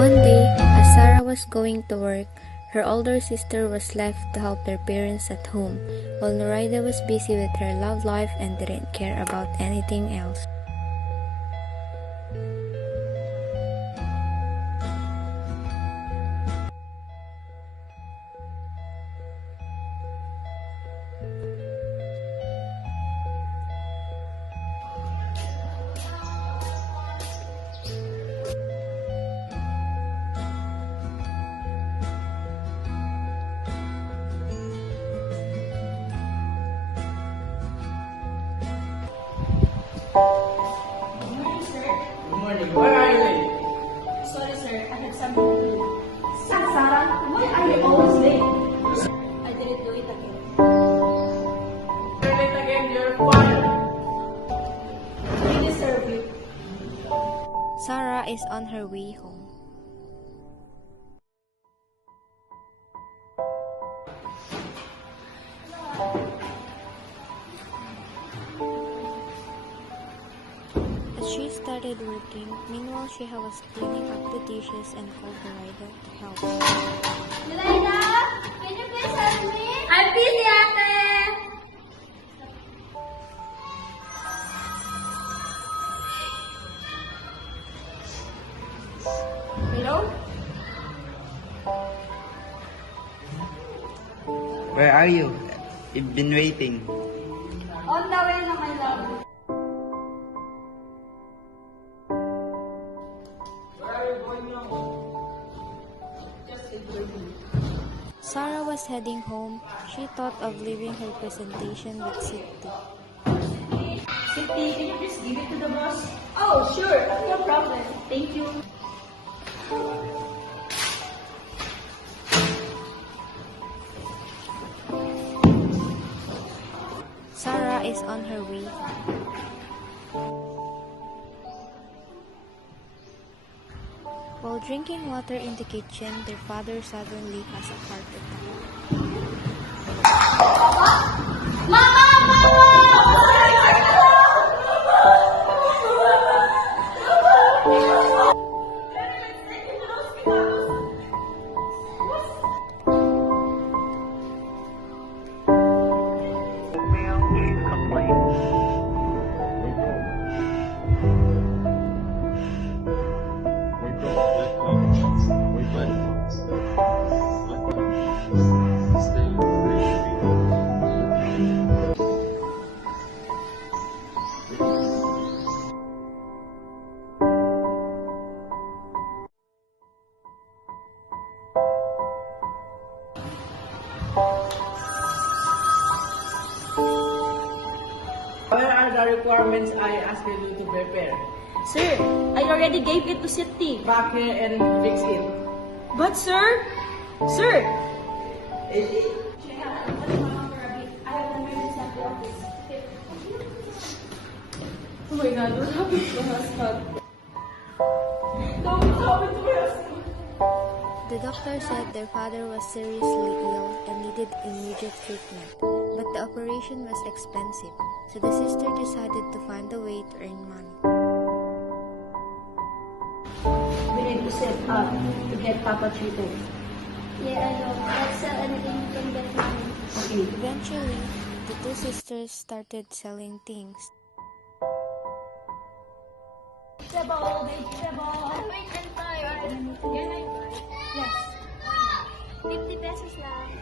One day, as Sarah was going to work, her older sister was left to help their parents at home, while Noraida was busy with her love life and didn't care about anything else. Good morning. Where are you late? Sorry, sir. I had something to do. Sarah, why are you always late? I didn't do it again. You're late again. You're fired. We deserve you. Sarah is on her way home. As she started working, meanwhile Sheha was cleaning up the dishes and called Noraida to help. Noraida, can you please help me? I'm busy, ate! Hello? Where are you? You've been waiting. On the way na, my love. Sarah was heading home. She thought of leaving her presentation with Siti. Siti, can you please give it to the boss? Oh, sure. No problem. Thank you. Sarah is on her way. While drinking water in the kitchen, their father suddenly has a heart attack. Where are the requirements I asked you to prepare? Sir, I already gave it to Siti. Back here and fix it. But sir, sir, oh my God, what happened to my husband? Don't happen to my husband. The doctor said their father was seriously ill and needed immediate treatment, but the operation was expensive, so the sister decided to find a way to earn money. We need to set up to get Papa treated. Yeah, I know. Let's sell anything you can get money. Okay. Eventually, the two sisters started selling things. Vegetable, vegetable. Wait and try. Can I try? Yes. 50 pesos lang.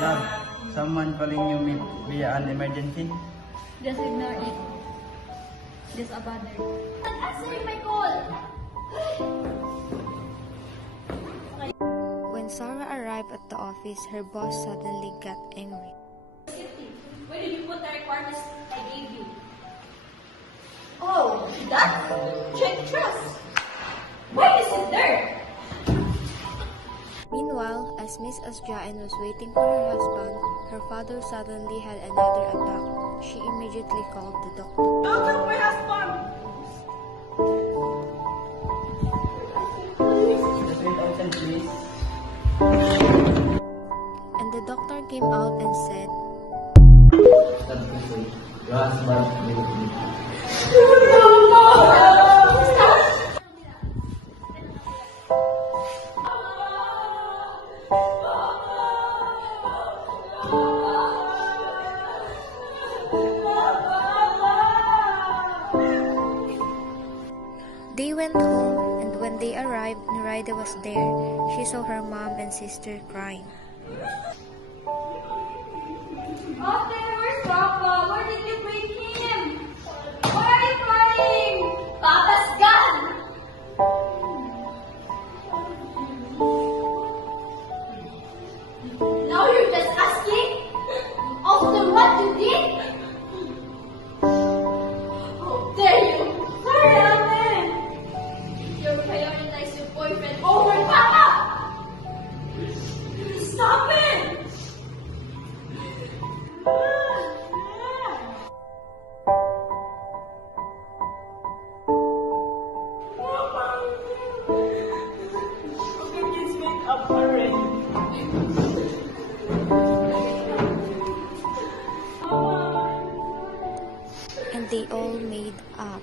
Love, someone calling you via an emergency? Just ignore it. Just a bother. I'm answering my call. When Sarah arrived at the office, her boss suddenly got angry. Where did you put the requirements I gave you? Oh, that? Check trust. Why is it there? Meanwhile, as Miss Asjain was waiting for her husband, her father suddenly had another attack. She immediately called the doctor. Don't tell my husband! They went home, and when they arrived, Nuraida was there. She saw her mom and sister crying. Ate, where's Papa? Where did you bring him? Why are you crying? Papa's gone! Now you're just asking? After what you did? How dare you! Sorry, Ate! You prioritize your boyfriend over Papa! Stop it! Okay, please make up already. And they all made up.